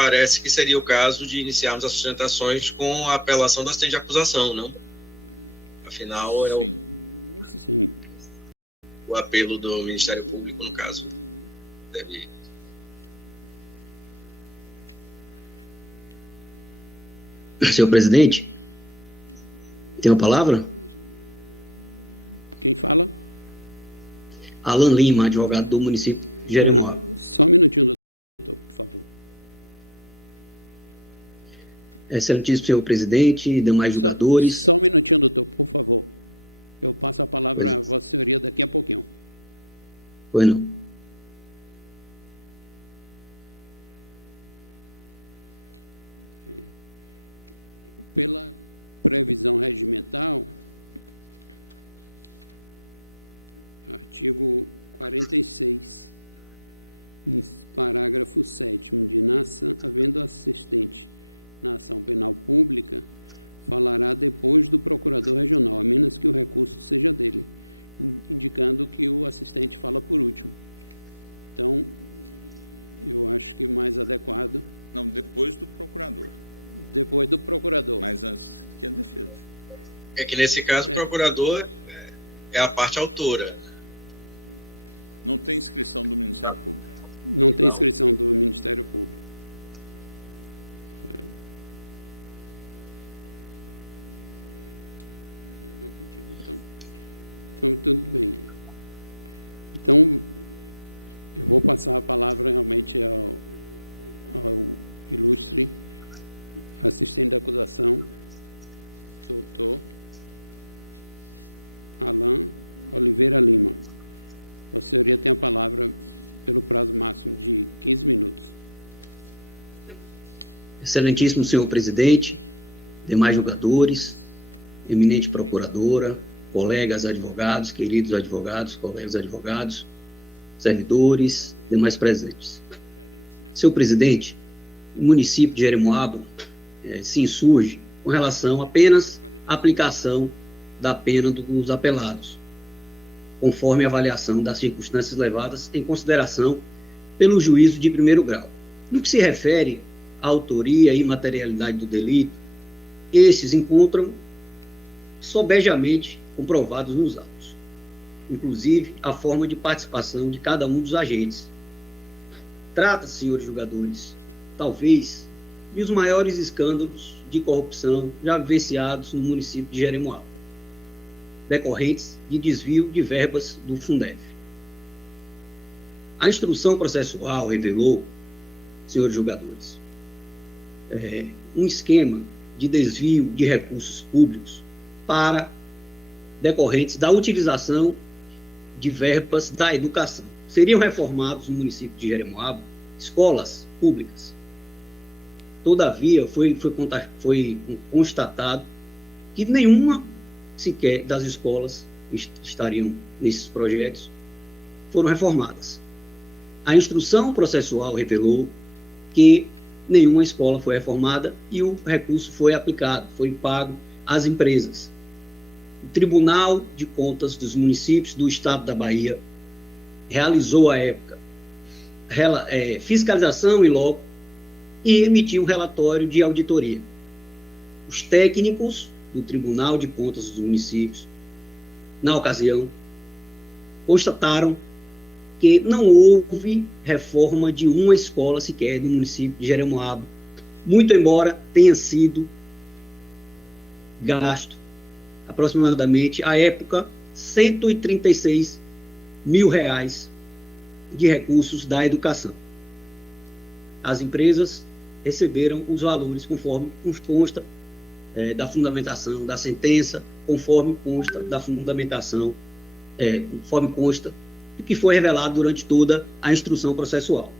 parece que seria o caso de iniciarmos as sustentações com a apelação da assistente de acusação, não? Afinal, é Sim. O apelo do Ministério Público, no caso, deve... Senhor presidente, tem a palavra? Quem fala? Alan Lima, advogado do município de Jeremoabo. Só um minutinho, doutor, por favor. Excelentíssimo senhor presidente e demais julgadores. Só um minutinho, doutor, por favor. Eu passo a palavra a Vossa Senhoria daqui a pouquinho. Pois não. Pela previsão regimental, artigo 46, parágrafo 7º, de havendo assistente na ação penal pública, falará depois do procurador regional, a menos que o recurso seja dele, indicando que o assistente fala por último. Então, eu acho que mais adequado... Não, depois do procurador. Depois do procurador. Mas antes que a defesa. É que, nesse caso, o procurador é a parte autora. Não tem inscrição do Ministério Público. Não tem inscrição do Ministério Público. Não pediu. Então, tudo bem. Então, eu vou passar a palavra realmente ao ilustre assistente da acusação, doutor Alan Oliveira Lima. A senhoria tem a palavra pelo prazo máximo de 15 minutos. Excelentíssimo senhor presidente, demais julgadores, eminente procuradora, colegas advogados, queridos advogados, colegas advogados, servidores, demais presentes. Senhor presidente, o município de Jeremoabo se insurge com relação apenas à aplicação da pena dos apelados, conforme a avaliação das circunstâncias levadas em consideração pelo juízo de primeiro grau. No que se refere à autoria e materialidade do delito, estes encontram sobejamente comprovados nos autos, inclusive a forma de participação de cada um dos agentes. Trata-se, senhores julgadores, talvez, de os maiores escândalos de corrupção já vivenciados no município de Jeremoabo, decorrentes de desvio de verbas do Fundef. A instrução processual revelou, senhores julgadores, um esquema de desvio de recursos públicos para decorrentes da utilização de verbas da educação. Seriam reformados no município de Jeremoabo escolas públicas. Todavia, foi constatado que nenhuma sequer das escolas que estariam nesses projetos foram reformadas. A instrução processual revelou que nenhuma escola foi reformada e o recurso foi aplicado, foi pago às empresas. O Tribunal de Contas dos Municípios do Estado da Bahia realizou, à época, fiscalização em loco e emitiu um relatório de auditoria. Os técnicos do Tribunal de Contas dos Municípios, na ocasião, constataram que não houve reforma de uma escola sequer no município de Jeremoabo, muito embora tenha sido gasto aproximadamente, à época, R$136 mil de recursos da educação. As empresas receberam os valores conforme consta da fundamentação da sentença, conforme consta da fundamentação, conforme consta do que foi revelado durante toda a instrução processual.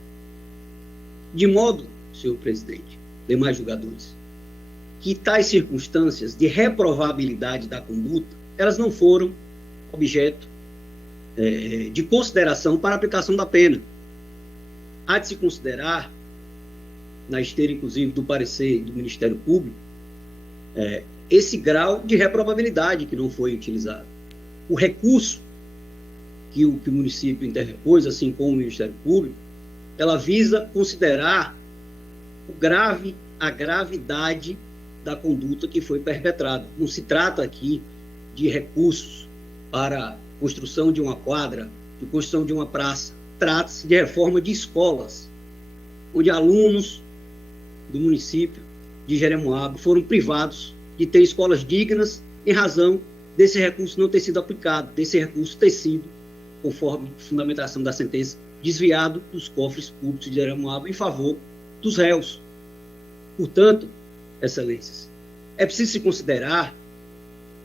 De modo, senhor presidente, demais julgadores, que tais circunstâncias de reprovabilidade da conduta, elas não foram objeto de consideração para a aplicação da pena. Há de se considerar, na esteira, inclusive, do parecer do Ministério Público, esse grau de reprovabilidade que não foi utilizado. O recurso que o município interpôs, assim como o Ministério Público, ela visa considerar a gravidade da conduta que foi perpetrada. Não se trata aqui de recursos para construção de uma quadra, de construção de uma praça. Trata-se de reforma de escolas, onde alunos do município de Jeremoabo foram privados de ter escolas dignas em razão desse recurso não ter sido aplicado, desse recurso ter sido, conforme fundamentação da sentença, desviado dos cofres públicos de Jeremoabo em favor dos réus. Portanto, excelências, é preciso se considerar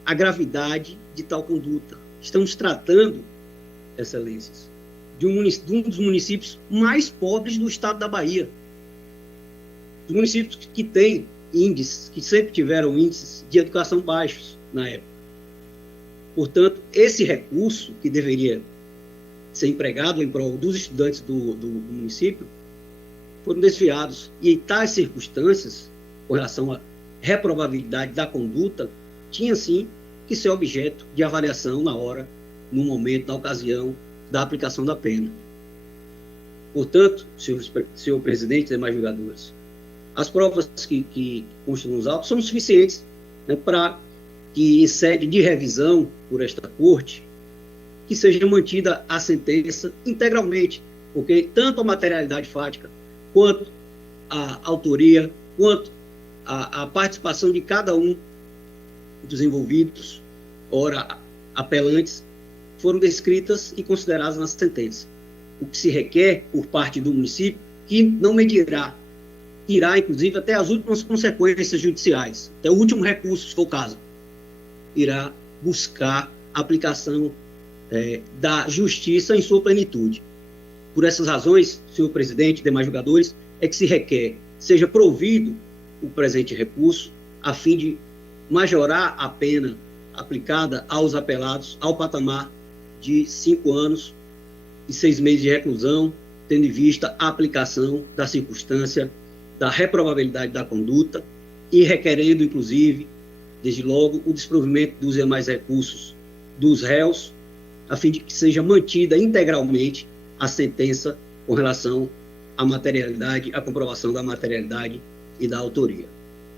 a gravidade de tal conduta. Estamos tratando, excelências, de um dos municípios mais pobres do estado da Bahia. Os municípios que têm índices, que sempre tiveram índices de educação baixos na época. Portanto, esse recurso que deveria ser empregado em prol dos estudantes do município foram desviados. E em tais circunstâncias, com relação à reprovabilidade da conduta, tinha sim que ser objeto de avaliação na hora, no momento, na ocasião da aplicação da pena. Portanto, senhor presidente e demais julgadores, as provas que constam nos autos são suficientes, né, para que, em sede de revisão por esta corte, que seja mantida a sentença integralmente, porque tanto a materialidade fática, quanto a autoria, quanto a participação de cada um dos envolvidos, ora apelantes, foram descritas e consideradas na sentença. O que se requer por parte do município, que não medirá, irá inclusive até as últimas consequências judiciais, até o último recurso, se for o caso, irá buscar a aplicação da justiça em sua plenitude. Por essas razões, senhor presidente e demais julgadores, é que se requer seja provido o presente recurso a fim de majorar a pena aplicada aos apelados ao patamar de 5 anos e 6 meses de reclusão, tendo em vista a aplicação da circunstância da reprovabilidade da conduta e requerendo, inclusive, desde logo, o desprovimento dos demais recursos dos réus, a fim de que seja mantida integralmente a sentença com relação à materialidade, à comprovação da materialidade e da autoria.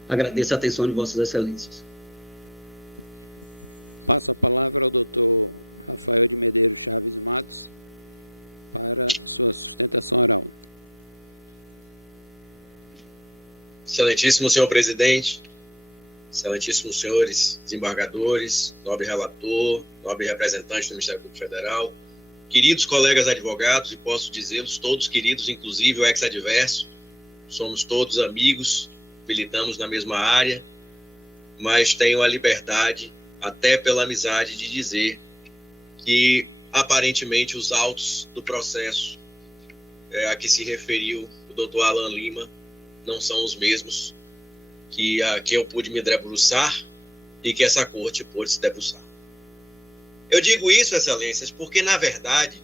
Agradeço a atenção de Vossas Excelências. Passo a palavra ao doutor Rafael de Medeiros Chaves Matos para sua sustentação oral. Excelentíssimo senhor presidente, excelentíssimos senhores desembargadores, nobre relator, nobre representante do Ministério Público Federal, queridos colegas advogados, e posso dizê-los todos queridos, inclusive o ex-adverso, somos todos amigos, militamos na mesma área, mas tenho a liberdade, até pela amizade, de dizer que, aparentemente, os autos do processo a que se referiu o doutor Alan Lima não são os mesmos que eu pude me debruçar e que essa corte pôde se debruçar. Eu digo isso, excelências, porque, na verdade,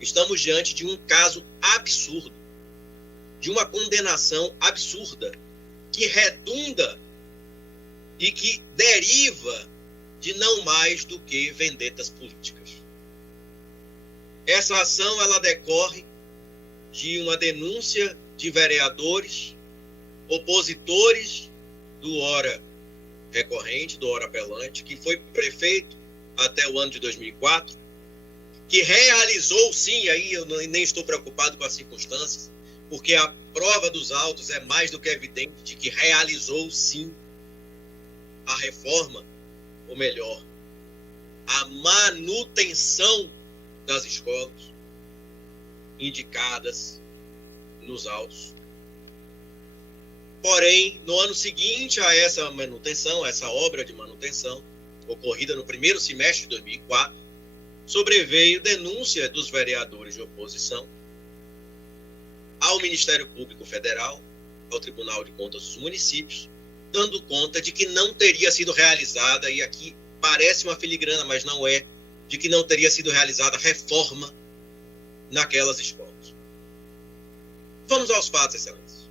estamos diante de um caso absurdo, de uma condenação absurda, que redunda e que deriva de não mais do que vendetas políticas. Essa ação, ela decorre de uma denúncia de vereadores, opositores do ora recorrente, do ora apelante, que foi prefeito até o ano de 2004, que realizou, sim, aí eu nem estou preocupado com as circunstâncias, porque a prova dos autos é mais do que evidente de que realizou, sim, a reforma, ou melhor, a manutenção das escolas indicadas nos autos. Porém, no ano seguinte a essa manutenção, essa obra de manutenção, ocorrida no primeiro semestre de 2004, sobreveio denúncia dos vereadores de oposição ao Ministério Público Federal, ao Tribunal de Contas dos Municípios, dando conta de que não teria sido realizada, e aqui parece uma filigrana, mas não é, de que não teria sido realizada reforma naquelas escolas. Vamos aos fatos, excelência.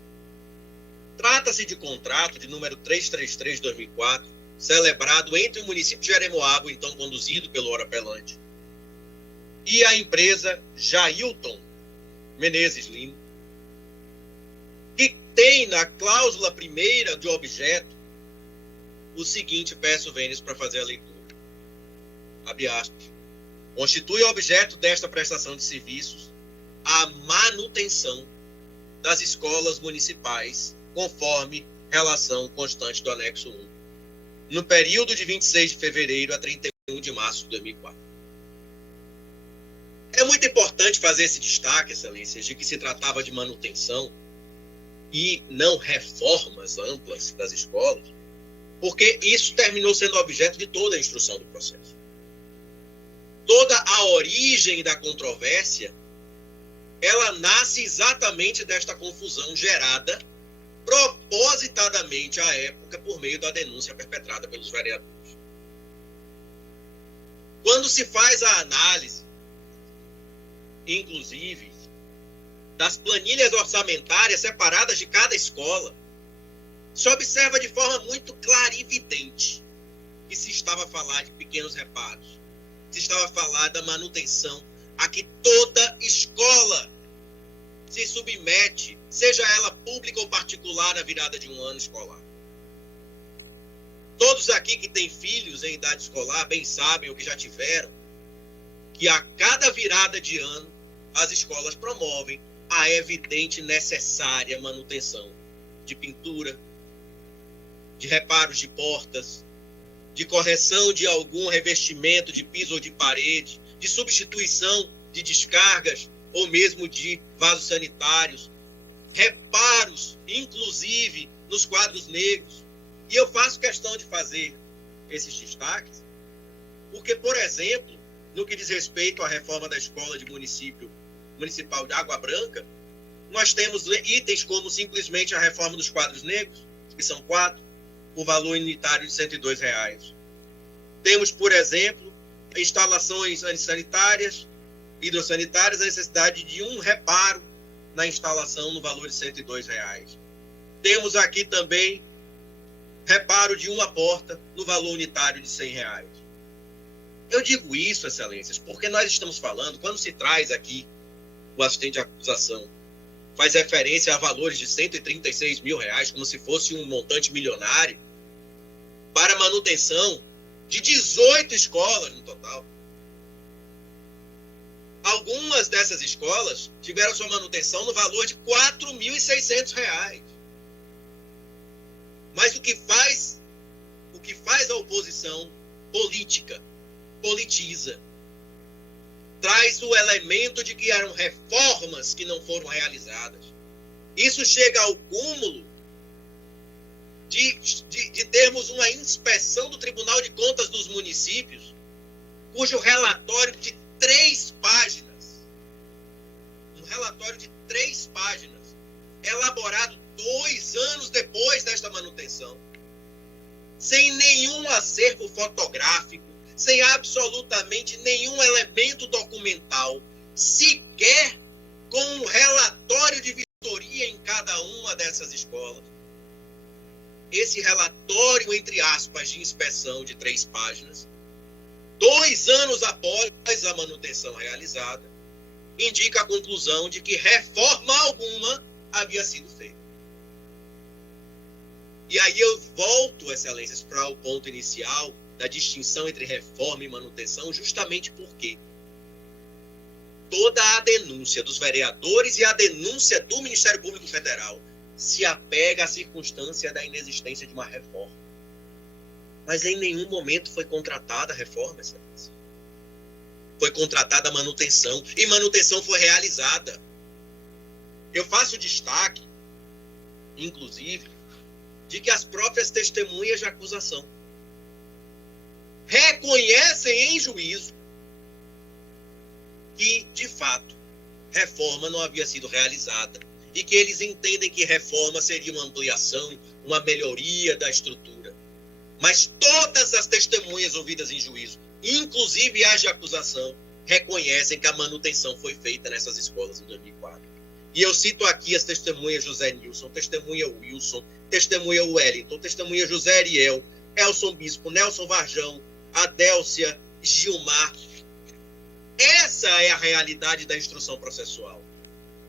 Trata-se de contrato de número 333 de 2004, celebrado entre o município de Jeremoabo, então conduzido pelo ora apelante, e a empresa Jailton Menezes Lima, que tem na cláusula primeira de objeto o seguinte, peço Vênis para fazer a leitura. Abre aspas. Constitui objeto desta prestação de serviços a manutenção das escolas municipais, conforme relação constante do anexo 1, no período de 26 de fevereiro a 31 de março de 2004. É muito importante fazer esse destaque, excelências, de que se tratava de manutenção e não reformas amplas das escolas, porque isso terminou sendo objeto de toda a instrução do processo. Toda a origem da controvérsia, ela nasce exatamente desta confusão gerada propositadamente à época por meio da denúncia perpetrada pelos vereadores. Quando se faz a análise, inclusive, das planilhas orçamentárias separadas de cada escola, se observa de forma muito clarividente que se estava a falar de pequenos reparos, se estava a falar da manutenção a que toda escola se submete, seja ela pública ou particular, na virada de um ano escolar. Todos aqui que têm filhos em idade escolar bem sabem, ou que já tiveram, que a cada virada de ano as escolas promovem a evidente e necessária manutenção de pintura, de reparos de portas, de correção de algum revestimento de piso ou de parede, de substituição de descargas ou mesmo de vasos sanitários, reparos, inclusive, nos quadros negros. E eu faço questão de fazer esses destaques, porque, por exemplo, no que diz respeito à reforma da escola de municipal de Água Branca, nós temos itens como simplesmente a reforma dos quadros negros, que são 4, por valor unitário de R$ 102. Temos, por exemplo, instalações sanitárias, hidrossanitárias, a necessidade de um reparo na instalação no valor de R$ 102. Temos aqui também reparo de uma porta no valor unitário de R$ 100. Eu digo isso, excelências, porque nós estamos falando, quando se traz aqui o assistente de acusação, faz referência a valores de R$ 136 mil, como se fosse um montante milionário, para manutenção de 18 escolas no total. Algumas dessas escolas tiveram sua manutenção no valor de R$ 4.600. Mas o que faz a oposição política, politiza, traz o elemento de que eram reformas que não foram realizadas. Isso chega ao cúmulo de termos uma inspeção do Tribunal de Contas dos Municípios, cujo relatório de 3 páginas, elaborado 2 anos depois desta manutenção, sem nenhum acervo fotográfico, sem absolutamente nenhum elemento documental, sequer com um relatório de vistoria em cada uma dessas escolas. Esse relatório, entre aspas, de inspeção de 3 páginas, 2 anos após a manutenção realizada, indica a conclusão de que reforma alguma havia sido feita. E aí eu volto, excelências, para o ponto inicial da distinção entre reforma e manutenção, justamente porque toda a denúncia dos vereadores e a denúncia do Ministério Público Federal se apega à circunstância da inexistência de uma reforma. Mas em nenhum momento foi contratada a reforma, excelência. Foi contratada a manutenção, e manutenção foi realizada. Eu faço destaque, inclusive, de que as próprias testemunhas de acusação reconhecem em juízo que, de fato, reforma não havia sido realizada e que eles entendem que reforma seria uma ampliação, uma melhoria da estrutura. Mas todas as testemunhas ouvidas em juízo, inclusive as de acusação, reconhecem que a manutenção foi feita nessas escolas em 2004. E eu cito aqui as testemunhas José Nilson, testemunha Wilson, testemunha Wellington, testemunha José Ariel, Elson Bispo, Nelson Varjão, Adélcia, Gilmar. Essa é a realidade da instrução processual.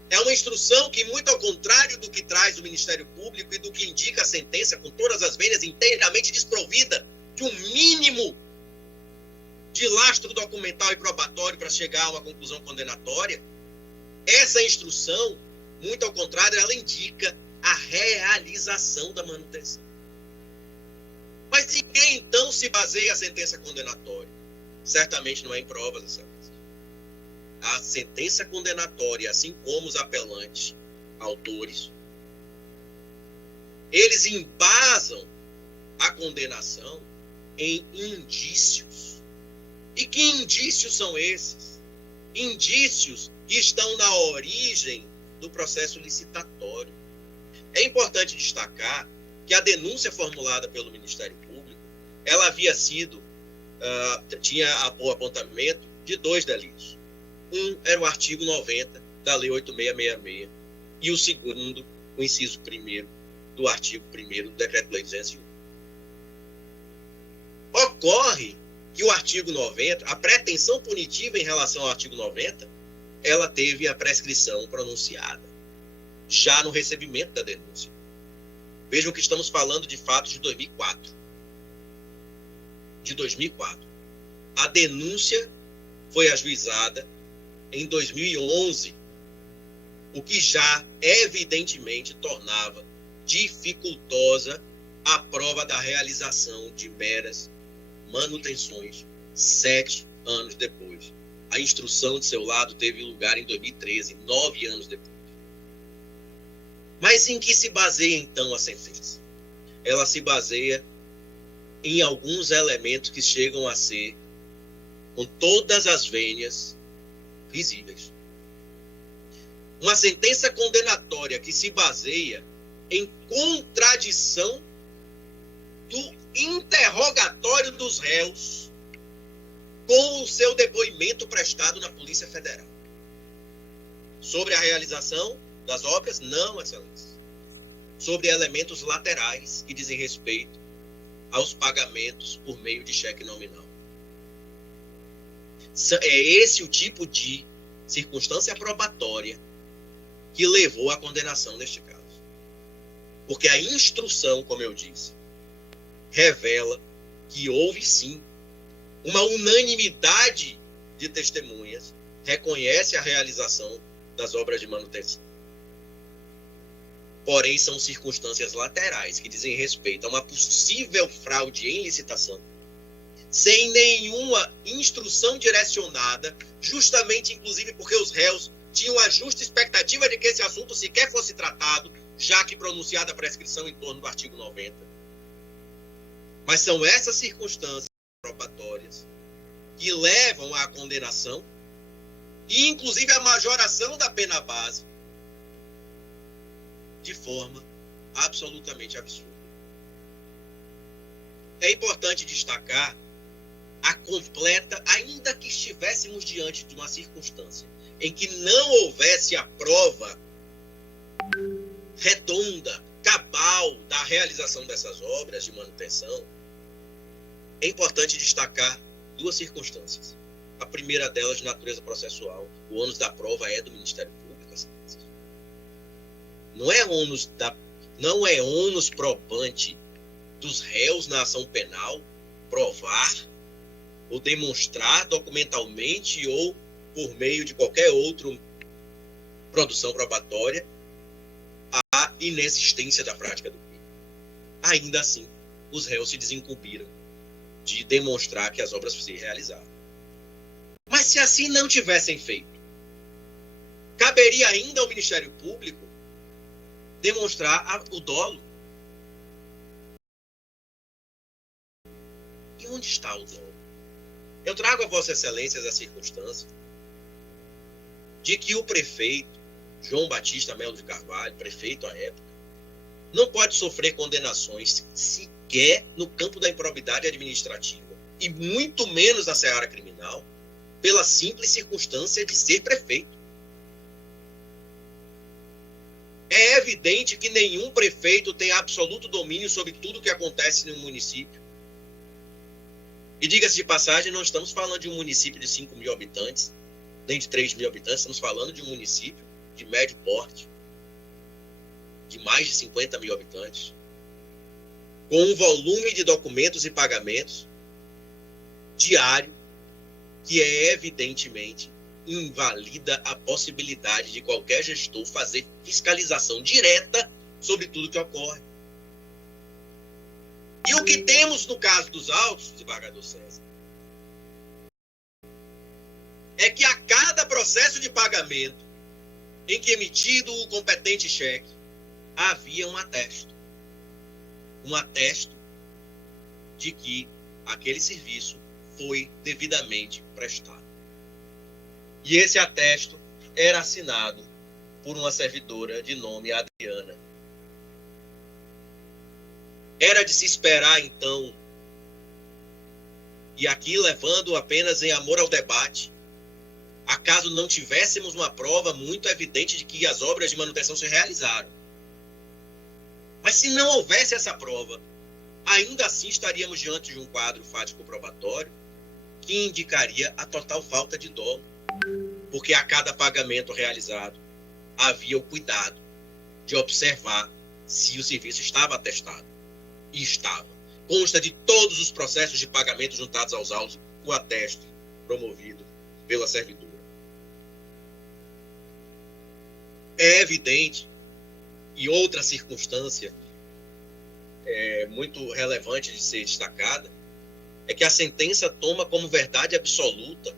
É uma instrução que, muito ao contrário do que traz o Ministério Público e do que indica a sentença, com todas as vênias inteiramente desprovida de um mínimo de lastro documental e probatório para chegar a uma conclusão condenatória, essa instrução, muito ao contrário, ela indica a realização da manutenção. Mas em que, então, se baseia a sentença condenatória? Certamente não é em provas, excelência. A sentença condenatória, assim como os apelantes, autores, eles embasam a condenação em indícios. E que indícios são esses? Indícios que estão na origem do processo licitatório. É importante destacar que a denúncia formulada pelo Ministério Público, ela havia sido, tinha o apontamento de 2 delitos. Um era o artigo 90 da Lei 8666 e o segundo, o inciso 1º do artigo 1º do Decreto-Lei 201. Ocorre que o artigo 90, a pretensão punitiva em relação ao artigo 90, ela teve a prescrição pronunciada já no recebimento da denúncia. Vejam que estamos falando de fatos de 2004. De 2004. A denúncia foi ajuizada em 2011, o que já evidentemente tornava dificultosa a prova da realização de meras manutenções 7 anos depois. A instrução de seu lado teve lugar em 2013, 9 anos depois. Mas em que se baseia então a sentença? Ela se baseia em alguns elementos que chegam a ser, com todas as vênias, visíveis. Uma sentença condenatória que se baseia em contradição do interrogatório dos réus com o seu depoimento prestado na Polícia Federal. Sobre a realização das obras, não, excelência. Sobre elementos laterais que dizem respeito aos pagamentos por meio de cheque nominal. É esse o tipo de circunstância probatória que levou à condenação neste caso. Porque a instrução, como eu disse, revela que houve sim uma unanimidade de testemunhas, reconhece a realização das obras de manutenção. Porém, são circunstâncias laterais que dizem respeito a uma possível fraude em licitação, sem nenhuma instrução direcionada, justamente, inclusive, porque os réus tinham a justa expectativa de que esse assunto sequer fosse tratado, já que pronunciada a prescrição em torno do artigo 90. Mas são essas circunstâncias probatórias que levam à condenação e, inclusive, à majoração da pena base de forma absolutamente absurda. É importante destacar a completa, ainda que estivéssemos diante de uma circunstância em que não houvesse a prova redonda, cabal da realização dessas obras de manutenção, é importante destacar 2 circunstâncias. A primeira delas, de natureza processual. O ônus da prova é do Ministério Público. Não é ônus probante dos réus na ação penal provar ou demonstrar documentalmente ou por meio de qualquer outra produção probatória a inexistência da prática do crime. Ainda assim, os réus se desincumbiram de demonstrar que as obras se realizaram. Mas se assim não tivessem feito, caberia ainda ao Ministério Público demonstrar o dolo. E onde está o dolo? Eu trago a Vossa Excelências a circunstância de que o prefeito, João Batista Melo de Carvalho, prefeito à época, não pode sofrer condenações sequer no campo da improbidade administrativa, e muito menos na seara criminal, pela simples circunstância de ser prefeito. É evidente que nenhum prefeito tem absoluto domínio sobre tudo o que acontece no município. E diga-se de passagem, não estamos falando de um município de 5 mil habitantes, nem de 3 mil habitantes, estamos falando de um município de médio porte, de mais de 50 mil habitantes, com um volume de documentos e pagamentos diário que evidentemente invalida a possibilidade de qualquer gestor fazer fiscalização direta sobre tudo que ocorre. E o que temos no caso dos autos, desembargador César, é que a cada processo de pagamento em que emitido o competente cheque, havia um atesto de que aquele serviço foi devidamente prestado. E esse atesto era assinado por uma servidora de nome Adriana. Era de se esperar, então, e aqui levando apenas em amor ao debate, acaso não tivéssemos uma prova muito evidente de que as obras de manutenção se realizaram. Mas se não houvesse essa prova, ainda assim estaríamos diante de um quadro fático probatório que indicaria a total falta de dolo, porque a cada pagamento realizado havia o cuidado de observar se o serviço estava atestado. E estava. Consta de todos os processos de pagamento juntados aos autos o atesto promovido pela servidora. É evidente, e outra circunstância muito relevante de ser destacada, é que a sentença toma como verdade absoluta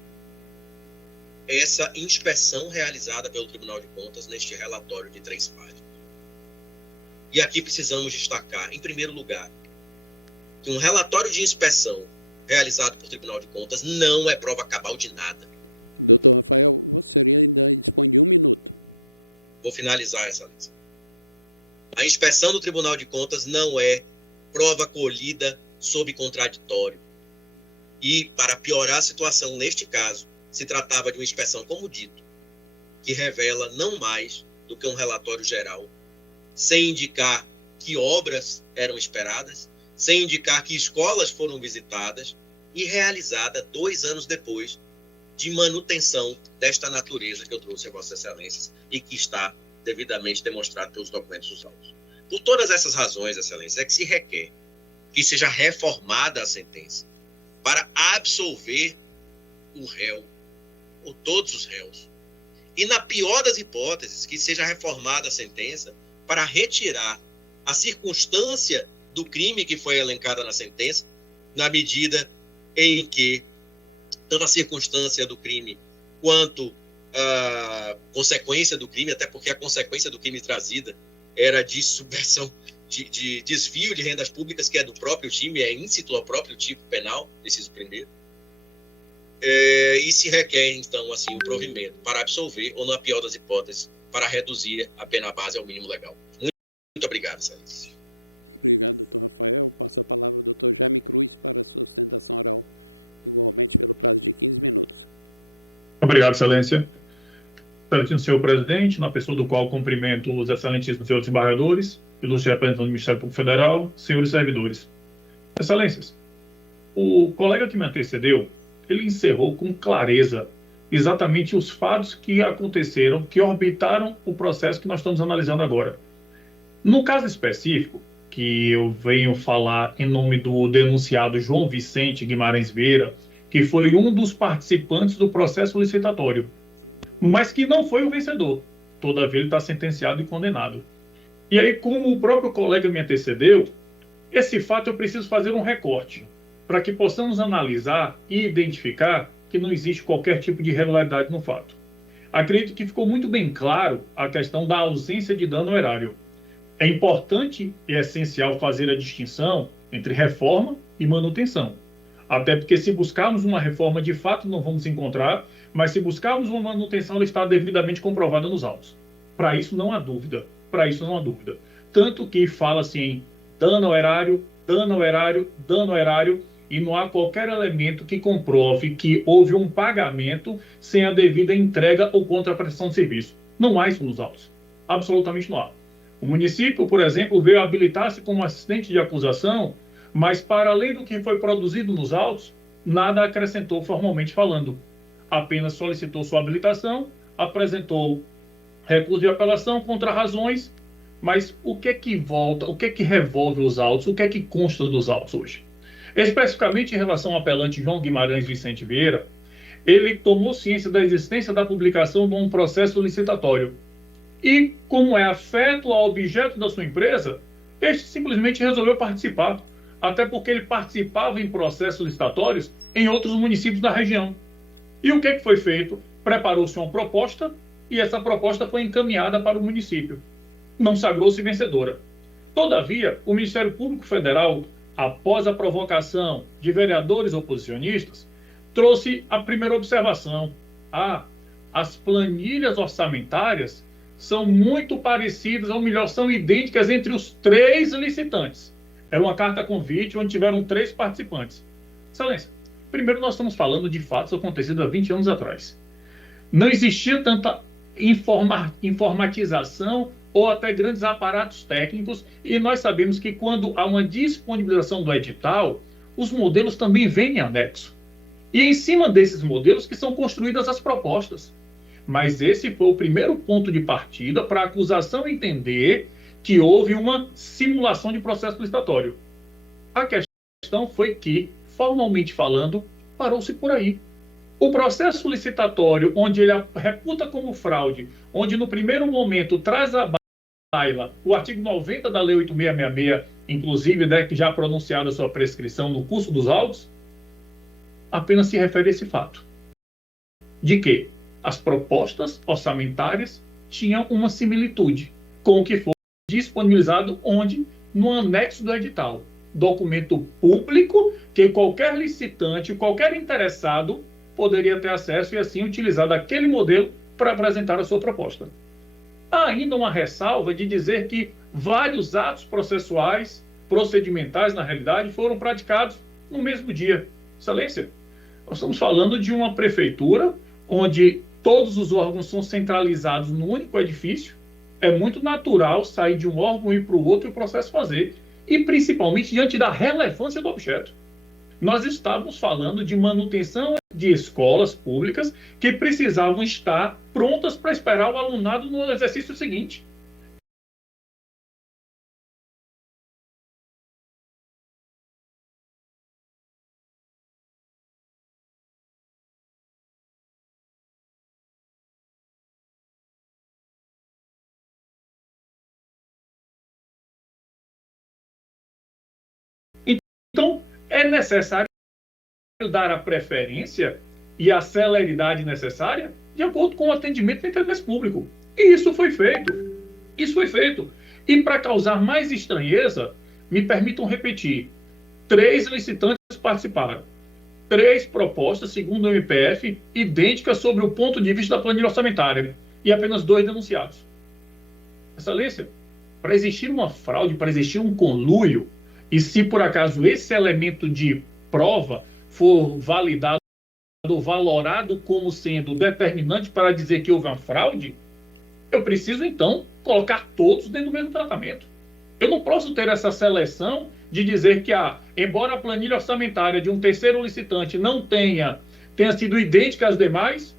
essa inspeção realizada pelo Tribunal de Contas neste relatório de 3 páginas. E aqui precisamos destacar, em primeiro lugar, que um relatório de inspeção realizado pelo Tribunal de Contas não é prova cabal de nada. Doutor Rafael, você ainda dispõe de 1 minuto. Vou finalizar essa lista. A inspeção do Tribunal de Contas não é prova colhida sob contraditório. E, para piorar a situação neste caso, se tratava de uma inspeção, como dito, que revela não mais do que um relatório geral, sem indicar que obras eram esperadas, sem indicar que escolas foram visitadas e realizada 2 anos depois de manutenção desta natureza que eu trouxe a Vossas Excelências e que está devidamente demonstrado pelos documentos dos autos. Por todas essas razões, Excelência, é que se requer que seja reformada a sentença para absolver o réu, ou todos os réus. E, na pior das hipóteses, que seja reformada a sentença para retirar a circunstância do crime que foi elencada na sentença, na medida em que tanto a circunstância do crime quanto a consequência do crime, até porque a consequência do crime trazida era de subversão, de desvio de rendas públicas, que é do próprio time, é íncito ao próprio tipo penal, inciso primeiro. E se requer, então, assim, o provimento para absolver, ou, na pior das hipóteses, para reduzir a pena base ao mínimo legal. Muito obrigado, Sérgio. Obrigado, doutor Rafael. Passo a palavra ao doutor Jaime Cruz para a sustentação oral, igualmente pelo prazo de 15 minutos. Obrigado, Excelência. Excelentíssimo senhor presidente, na pessoa do qual cumprimento os excelentíssimos senhores desembargadores, ilustres representantes do Ministério Público Federal, senhores servidores. Excelências, o colega que me antecedeu, ele encerrou com clareza exatamente os fatos que aconteceram, que orbitaram o processo que nós estamos analisando agora. No caso específico, que eu venho falar em nome do denunciado João Vicente Guimarães Vieira, que foi um dos participantes do processo licitatório, mas que não foi o vencedor. Todavia, ele está sentenciado e condenado. E aí, como o próprio colega me antecedeu, esse fato eu preciso fazer um recorte, para que possamos analisar e identificar que não existe qualquer tipo de irregularidade no fato. Acredito que ficou muito bem claro a questão da ausência de dano ao erário. É importante e essencial fazer a distinção entre reforma e manutenção. Até porque, se buscarmos uma reforma, de fato não vamos encontrar, mas se buscarmos uma manutenção, ela está devidamente comprovada nos autos. Para isso não há dúvida. Tanto que fala-se em dano ao erário, e não há qualquer elemento que comprove que houve um pagamento sem a devida entrega ou contraprestação de serviço. Não há isso nos autos. Absolutamente não há. O município, por exemplo, veio habilitar-se como assistente de acusação, mas, para além do que foi produzido nos autos, nada acrescentou formalmente falando. Apenas solicitou sua habilitação, apresentou recurso de apelação contra razões, mas o que é que volta, o que é que revolve os autos, o que é que consta dos autos hoje? Especificamente em relação ao apelante João Guimarães Vicente Vieira, ele tomou ciência da existência da publicação de um processo licitatório. E, como é afeto ao objeto da sua empresa, este simplesmente resolveu participar, até porque ele participava em processos licitatórios em outros municípios da região. E o que foi feito? Preparou-se uma proposta e essa proposta foi encaminhada para o município. Não sagrou-se vencedora. Todavia, o Ministério Público Federal, após a provocação de vereadores oposicionistas, trouxe a primeira observação. As planilhas orçamentárias são muito parecidas, ou melhor, são idênticas entre os 3 licitantes. Era uma carta convite onde tiveram 3 participantes. Excelência, primeiro nós estamos falando de fatos acontecidos há 20 anos atrás. Não existia tanta informatização ou até grandes aparatos técnicos, e nós sabemos que quando há uma disponibilização do edital, os modelos também vêm em anexo. E em cima desses modelos que são construídas as propostas. Mas esse foi o primeiro ponto de partida para a acusação entender que houve uma simulação de processo licitatório. A questão foi que, formalmente falando, parou-se por aí. O processo licitatório, onde ele reputa como fraude, onde no primeiro momento traz à baila o artigo 90 da Lei 8666, inclusive, né, que já pronunciada a sua prescrição no curso dos autos, apenas se refere a esse fato. De que as propostas orçamentárias tinham uma similitude com o que foi disponibilizado onde? No anexo do edital. Documento público que qualquer licitante, qualquer interessado poderia ter acesso e assim utilizar aquele modelo para apresentar a sua proposta. Há ainda uma ressalva de dizer que vários atos processuais, procedimentais, na realidade, foram praticados no mesmo dia. Excelência, nós estamos falando de uma prefeitura onde todos os órgãos são centralizados num único edifício. É muito natural sair de um órgão e ir para o outro e o processo fazer. E principalmente diante da relevância do objeto. Nós estávamos falando de manutenção de escolas públicas que precisavam estar prontas para esperar o alunado no exercício seguinte. Então, é necessário dar a preferência e a celeridade necessária de acordo com o atendimento do interesse público. E isso foi feito. Isso foi feito. E para causar mais estranheza, me permitam repetir, 3 licitantes participaram. 3 propostas, segundo o MPF, idênticas sobre o ponto de vista da planilha orçamentária. E apenas 2 denunciados. Excelência, para existir uma fraude, para existir um conluio, e se por acaso esse elemento de prova for validado ou valorado como sendo determinante para dizer que houve uma fraude, eu preciso então colocar todos dentro do mesmo tratamento. Eu não posso ter essa seleção de dizer que, embora a planilha orçamentária de um terceiro licitante não tenha sido idêntica às demais,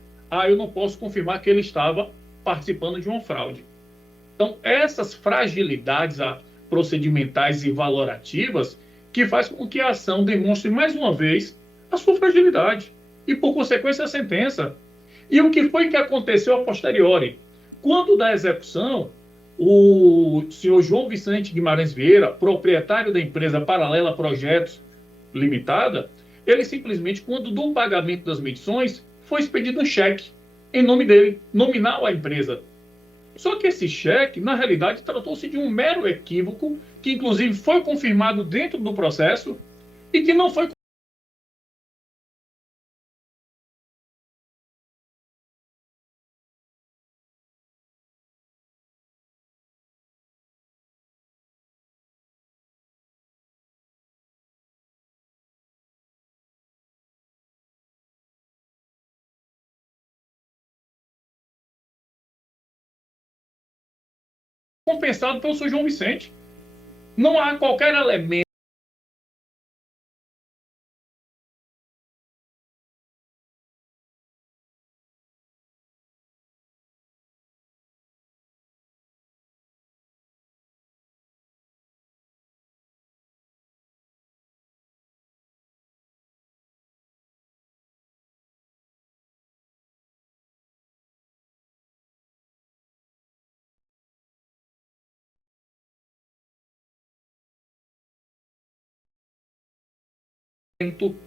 eu não posso confirmar que ele estava participando de uma fraude. Então, essas fragilidades procedimentais e valorativas que faz com que a ação demonstre mais uma vez a sua fragilidade e, por consequência, a sentença. E o que foi que aconteceu a posteriori? Quando da execução, o senhor João Vicente Guimarães Vieira, proprietário da empresa Paralela Projetos Limitada, ele simplesmente, quando do pagamento das medições, foi expedido um cheque em nome dele, nominal à empresa. Só que esse cheque, na realidade, tratou-se de um mero equívoco, que inclusive foi confirmado dentro do processo e que não foi compensado pelo senhor João Vicente. Não há qualquer elemento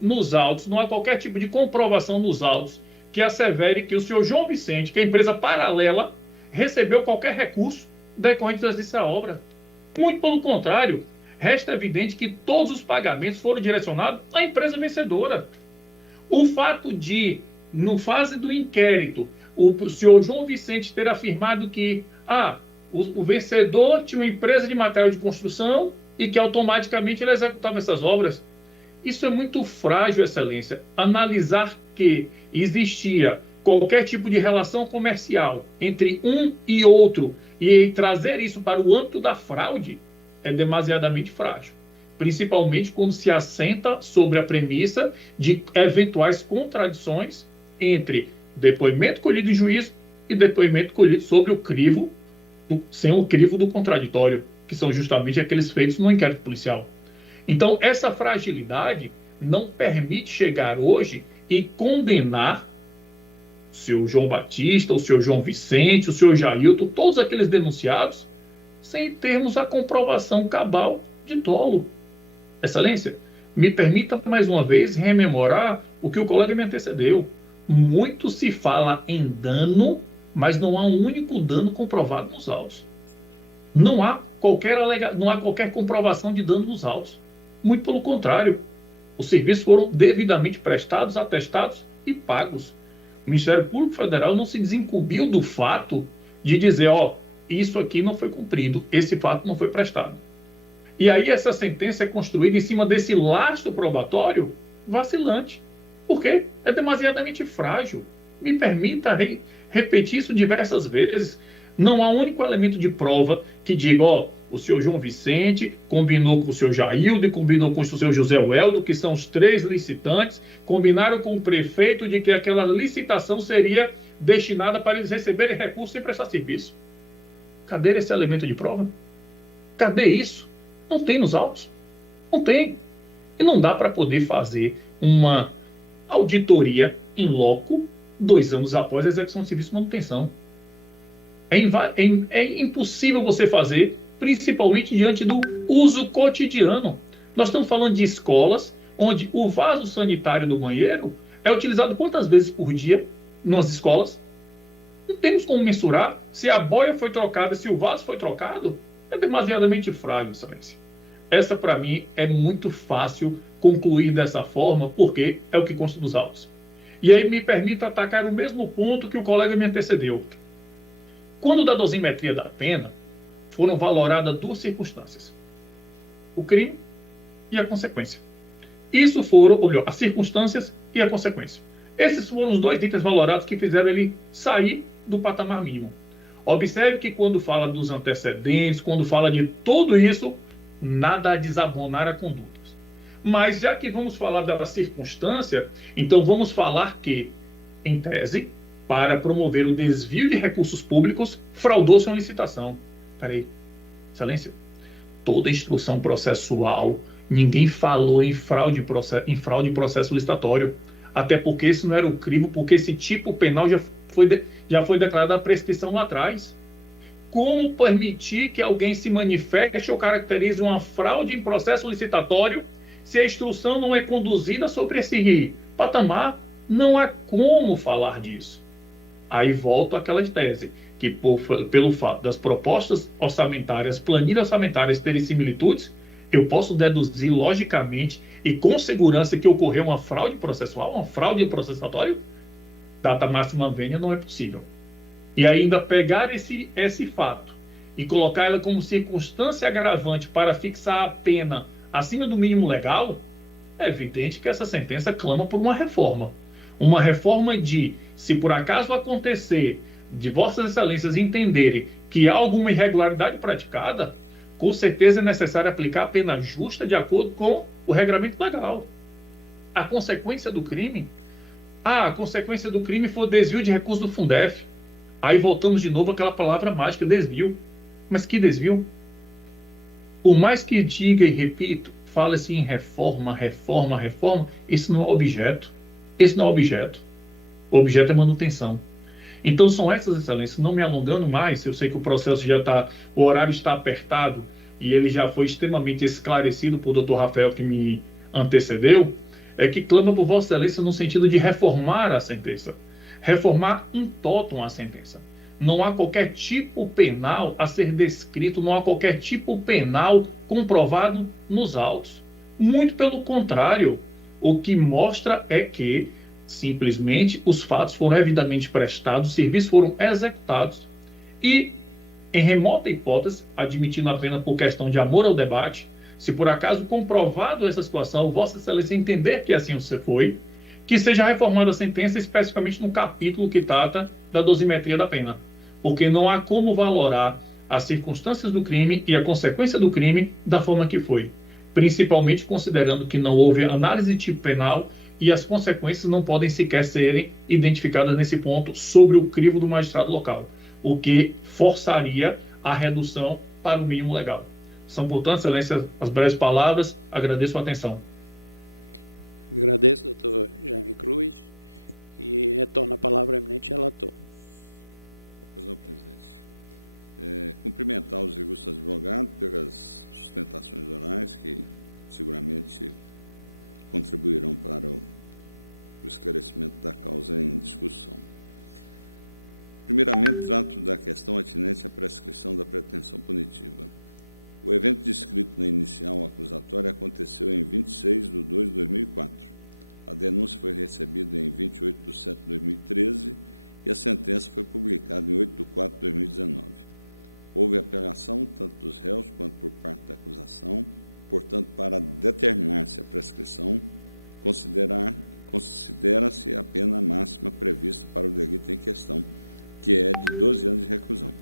nos autos, não há qualquer tipo de comprovação nos autos que assevere que o senhor João Vicente, que é empresa paralela, recebeu qualquer recurso decorrente dessa obra. Muito pelo contrário, resta evidente que todos os pagamentos foram direcionados à empresa vencedora. O fato de, no fase do inquérito, o senhor João Vicente ter afirmado que o vencedor tinha uma empresa de material de construção e que automaticamente ele executava essas obras. Isso é muito frágil, Excelência. Analisar que existia qualquer tipo de relação comercial entre um e outro e trazer isso para o âmbito da fraude é demasiadamente frágil. Principalmente quando se assenta sobre a premissa de eventuais contradições entre depoimento colhido em juízo e depoimento colhido sobre o crivo, sem o crivo do contraditório, que são justamente aqueles feitos no inquérito policial. Então, essa fragilidade não permite chegar hoje e condenar o senhor João Batista, o senhor João Vicente, o senhor Jailton, todos aqueles denunciados, sem termos a comprovação cabal de dolo. Excelência, me permita mais uma vez rememorar o que o colega me antecedeu. Muito se fala em dano, mas não há um único dano comprovado nos autos. Não há qualquer comprovação de dano nos autos. Muito pelo contrário, os serviços foram devidamente prestados, atestados e pagos. O Ministério Público Federal não se desincumbiu do fato de dizer, isso aqui não foi cumprido, esse fato não foi prestado. E aí essa sentença é construída em cima desse lastro probatório vacilante, porque é demasiadamente frágil. Me permita repetir isso diversas vezes. Não há um único elemento de prova que diga, o senhor João Vicente combinou com o senhor Jaildo e combinou com o senhor José Weldo, que são os 3 licitantes, combinaram com o prefeito de que aquela licitação seria destinada para eles receberem recursos sem prestar serviço. Cadê esse elemento de prova? Cadê isso? Não tem nos autos. Não tem. E não dá para poder fazer uma auditoria in loco 2 anos após a execução de serviço de manutenção. É impossível você fazer, principalmente diante do uso cotidiano. Nós estamos falando de escolas onde o vaso sanitário do banheiro é utilizado quantas vezes por dia nas escolas? Não temos como mensurar se a boia foi trocada, se o vaso foi trocado. É demasiadamente frágil, Excelência. Essa, para mim, é muito fácil concluir dessa forma, porque é o que consta dos autos. E aí me permita atacar o mesmo ponto que o colega me antecedeu. Quando da dosimetria da pena, foram valoradas 2 circunstâncias: o crime e a consequência. Isso foram, as circunstâncias e a consequência. Esses foram os 2 itens valorados que fizeram ele sair do patamar mínimo. Observe que quando fala dos antecedentes, quando fala de tudo isso, nada a desabonar a condutas. Mas já que vamos falar da circunstância, então vamos falar que, em tese, para promover o desvio de recursos públicos, fraudou-se uma licitação. Peraí, Excelência, toda instrução processual, ninguém falou em fraude em processo licitatório, até porque esse não era o crivo, porque esse tipo penal já foi declarada a prescrição lá atrás. Como permitir que alguém se manifeste ou caracterize uma fraude em processo licitatório se a instrução não é conduzida sobre esse patamar? Não há como falar disso. Aí volto àquela tese, que pelo fato das propostas orçamentárias, planilhas orçamentárias terem similitudes, eu posso deduzir logicamente e com segurança que ocorreu uma fraude processual, uma fraude processatória, data máxima vênia não é possível. E ainda pegar esse fato e colocar ela como circunstância agravante para fixar a pena acima do mínimo legal, é evidente que essa sentença clama por uma reforma. Uma reforma de, se por acaso acontecer, de Vossas Excelências entenderem que há alguma irregularidade praticada, com certeza é necessário aplicar a pena justa de acordo com o regramento legal. A consequência do crime foi desvio de recursos do Fundef. Aí voltamos de novo àquela palavra mágica, desvio. Mas que desvio? Por mais que diga e repito, fala-se em reforma, isso não é objeto. Esse não é objeto. O objeto é manutenção. Então são essas, Excelências, não me alongando mais, eu sei que o processo o horário está apertado e ele já foi extremamente esclarecido por Dr. Rafael que me antecedeu, é que clama por Vossa Excelência no sentido de reformar a sentença, reformar in totum a sentença. Não há qualquer tipo penal a ser descrito, não há qualquer tipo penal comprovado nos autos. Muito pelo contrário, o que mostra é que, simplesmente, os fatos foram devidamente prestados, os serviços foram executados e, em remota hipótese, admitindo a pena por questão de amor ao debate, se por acaso comprovado essa situação, Vossa Excelência entender que assim foi, que seja reformada a sentença especificamente no capítulo que trata da dosimetria da pena, porque não há como valorar as circunstâncias do crime e a consequência do crime da forma que foi, principalmente considerando que não houve análise de tipo penal e as consequências não podem sequer serem identificadas nesse ponto sobre o crivo do magistrado local, o que forçaria a redução para o mínimo legal. São, portanto, Excelência, as breves palavras. Agradeço a atenção. Agradeço, doutor Jaime Cruz, e retorno a palavra ao eminente relator. Pois não, presidente. Cumprimentar os ilustres advogados pelas sustentações orais que seguramente contribuirão para o esclarecimento da causa em discussão. Primeiramente, trato da questão atinente à prescrição da pretensão punitiva. O evento descrito na inicial acusatória aconteceu em 26 de 2 de 2004. A denúncia foi recebida em 28 de 7 de 2013 e a sentença foi publicada em 8 de 4 de 2019. Houve apelação tanto dos réus quanto por parte da acusação, portanto, para determinar-se a prescrição, considera-se a pena máxima prevista para o delito em questão, que é de 12 anos de reclusão,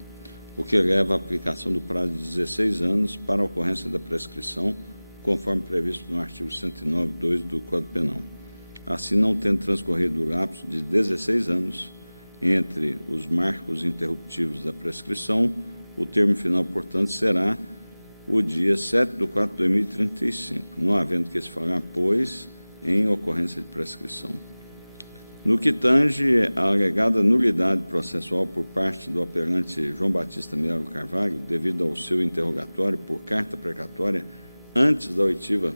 o que leva à aplicação do prazo de 16 anos para a ocorrência da prescrição, conforme previsto no artigo 109.2 do Código Penal. Assim, não tendo transcorrido o lapso de 16 anos entre os marcos interruptivos da prescrição, o termo final, portanto, será o dia 7 de 4 de 2035, não havendo que se falar, pois, em ocorrência de prescrição. No que tange à alegada nulidade processual por parte do apelante João Batista Melo Carvalho, devido ao seu interrogatório por carta precatória antes da oitiva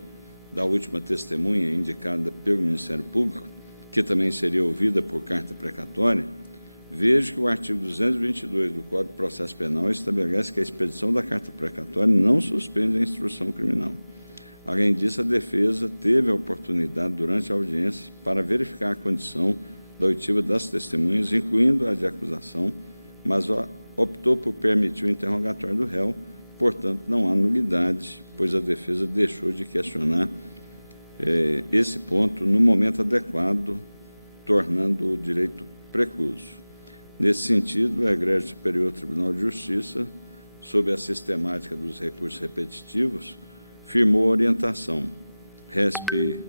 da última testemunha indicada pelo Ministério Público, que também seria ouvida por carta precatória, vejo que o artigo 222 do Código de Processo Penal estabelece que a expedição da carta precatória não suspende a instrução criminal. Além disso, a defesa teve a oportunidade, durante a audiência, para verificar a condição da oitiva das testemunhas, incluindo a de acusação, mas optou por permitir o interrogatório do réu, portanto, não há nulidade, pois a defesa deixou de questionar esse ponto no momento adequado, tornando o direito precluso. Nesse sentido, o Egrégio Superior Tribunal de Justiça, sob a sistemática dos recursos repetitivos, firmou a orientação RESP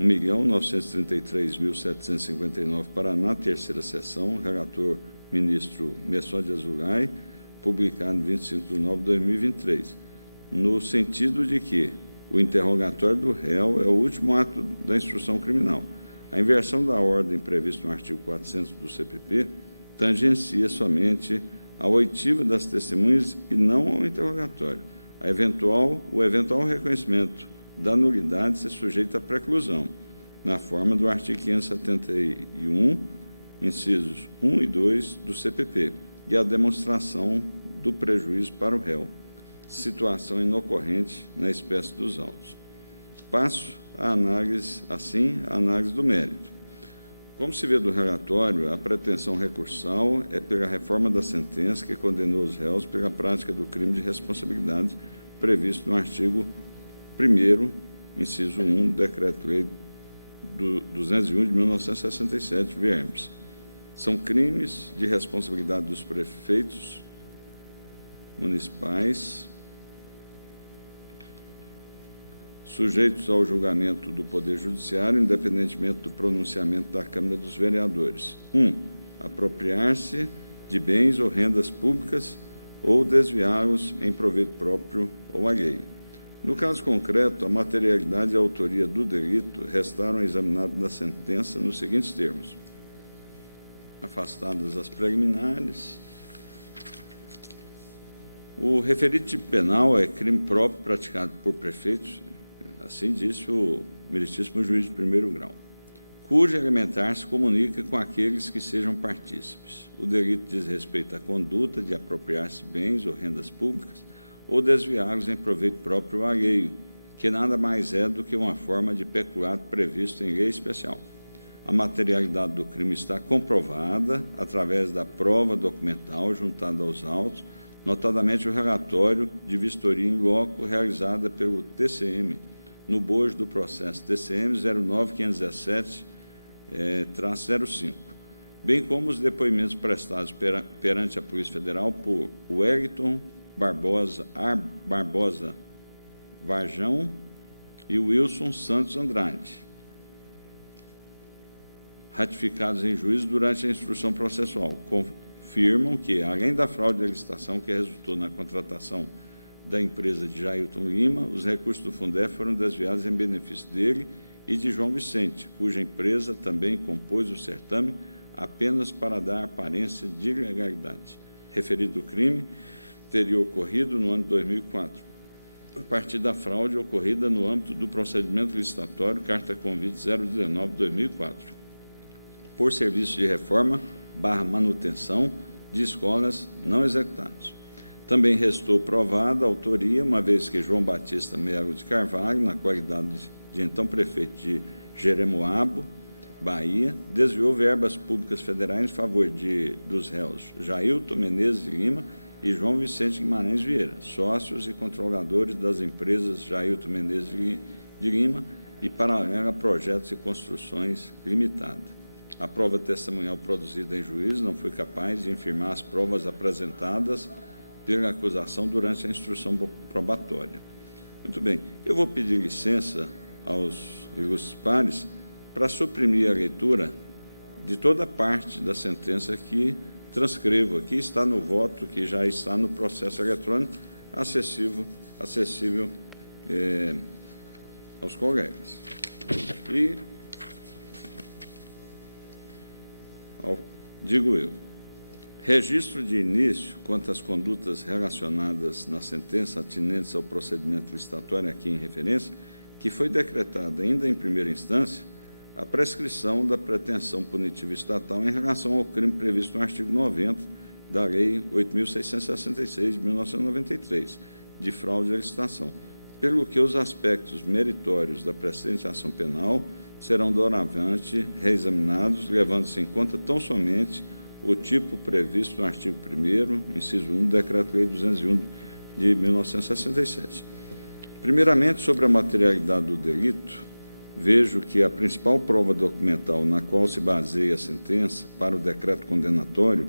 1.933.759, Paraná, terceira sessão, relator ministro Messó de Azulay, publicado em 25 de 9 de 2023, no sentido de que o interrogatório do réu é o último ato da instrução criminal. A inversão da ordem prevista no artigo 400 do CPP tangencia somente a oitiva das testemunhas e não ao interrogatório. O eventual reconhecimento da nulidade se sujeita à preclusão, na forma do artigo 571, incisos 1 e 2 do CPP, e a demonstração do prejuízo para o réu, situação inocorrente na espécie dos autos. Passo a análise, assim, a análise do mérito. Como se vê do relatório, a pretensão recursal é pela reforma da sentença que condenou os réus pela prática do crime de responsabilidade previsto no artigo 1º, inciso 1, do Decreto-Lei 201 de 1967, vermes. São crimes de responsabilidade dos prefeitos municipais sujeitos ao julgamento do Poder Judiciário, independentemente do pronunciamento da Câmara dos Vereadores. 1. Apropriar-se de bens ou rendas públicas ou desviá-los em proveito próprio ou alheio. No caso concreto, a materialidade e a autoria do delito restaram examinados na sentença nos seguintes termos: afastadas as preliminares. O referido tipo penal é crime próprio praticado por prefeitos, Assim disse o meritíssimo juiz de primeiro grau, cujo elementar se comunica com aqueles que sejam partícipes. O delito diz respeito à conduta de apropriar-se bens ou rendas públicas ou desviá-los em proveito próprio ou alheio, que nada mais é do que uma forma de peculato previsto em lei especial. A materialidade do crime está comprovada através da prova documental juntada aos autos, notadamente o relatório de vistoria in loco realizada pelo TCM, no bojo do processo TCM 09517-05, bem como os depoimentos prestados perante a Polícia Federal por Wellington Barbosa Varjão e Wilson Santos Andrade, ratificados em juízo durante a instrução processual, confirmam que, além da fraude de licitação que resultou na contratação da empresa de Jailton Lima, os recursos do Fundef foram desviados em benefício dele e de João Vicente, cuja empresa também compôs o certame apenas para dar aparência de ilegalidade. Referido crime teria ocorrido no ano de 2004, a partir da fraude ocorrida no âmbito do procedimento licitatório Carta-Convite 019/2004, por serviço de reforma/manutenção de escolas não executados. Também restou provada a autoria, uma vez que João Batista Melo de Carvalho, na qualidade de então prefeito de Jeremoabo, Bahia, desviou verbas públicas federais em favor dos réus Jailton Menezes de Lima e João Vicente Guimarães Vieira, sócios e controladores das empresas Jailton Menezes de Lima e Paralela Projetos e Construções Limitada. A prova testemunhal produzida em juízo não foi capaz de infirmar as provas apresentadas pela acusação durante a instrução probatória. Muito bem, eu vou pedir licença aos ilustres pares para suprimir a leitura de toda a parte da sentença que transcrevo aqui, está no voto, que já está no processo eletrônico, acessível aos colegas. E, digo eu, registro de início quanto às condutas relacionadas na sentença atinentes ao procedimento licitatório aqui em referência, que foi decretada ainda em primeira instância a prescrição da pretensão punitiva estatal em relação ao crime previsto no artigo 90 da Lei 8.666, de 1993, de fraude à licitação, pelo que os aspectos meritórios da presente ação penal serão doravante reexaminados, levando-se em conta tão somente o tipo previsto no artigo 1º, inciso 1, do Decreto-Lei 201 de 1967. Primeiramente, sobre a materialidade do delito, vejo que a principal prova documental na qual se baseia a sentença para o decreto condenatório